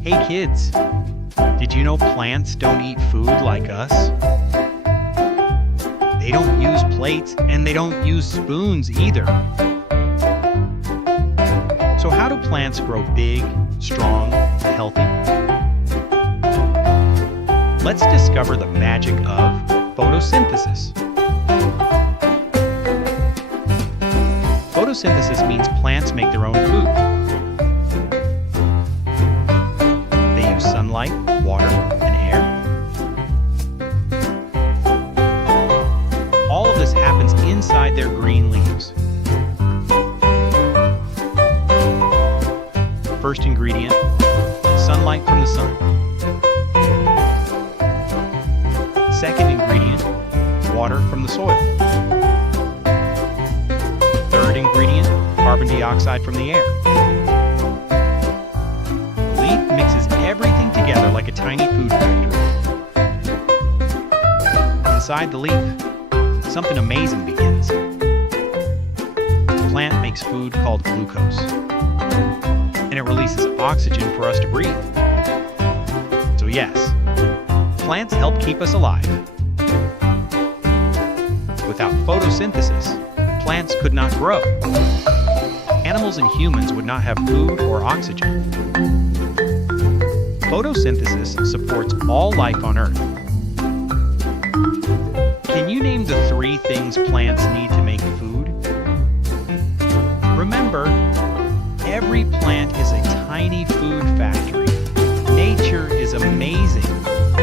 Hey kids, did you know plants don't eat food like us? They don't use plates and they don't use spoons either. So how do plants grow big, strong, and healthy? Let's discover the magic of photosynthesis. Photosynthesis means plants make their own food. They use sunlight, water, and air. All of this happens inside their green leaves. First ingredient, sunlight from the sun. Second ingredient, water from the soil. Third ingredient, carbon dioxide from the air. The leaf mixes everything together like a tiny food factory. Inside the leaf, something amazing begins. The plant makes food called glucose, and it releases oxygen for us to breathe. So yes, plants help keep us alive. Without photosynthesis, plants could not grow. Animals and humans would not have food or oxygen. Photosynthesis supports all life on Earth. Can you name the 3 things plants need to make food? Remember, every plant is a tiny food factory. Nature is amazing.